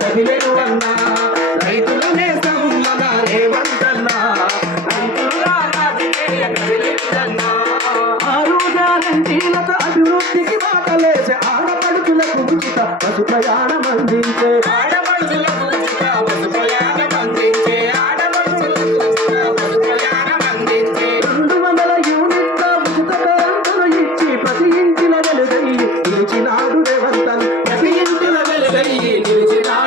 కదిలేను అన్నా. రైతులనే సమ్మద రేవంతన్నా రైతులుగా రాజకీయ కదిలేదన్నా ఆరు గ్యారంటీలతో అభివృద్ధికి మాటలేసే ఆడపడుచులకు ఉచిత బస్సు ప్రయాణం అందించే. ఆడపడుచులకు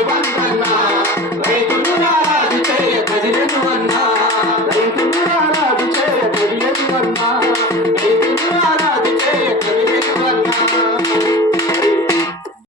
Levanta el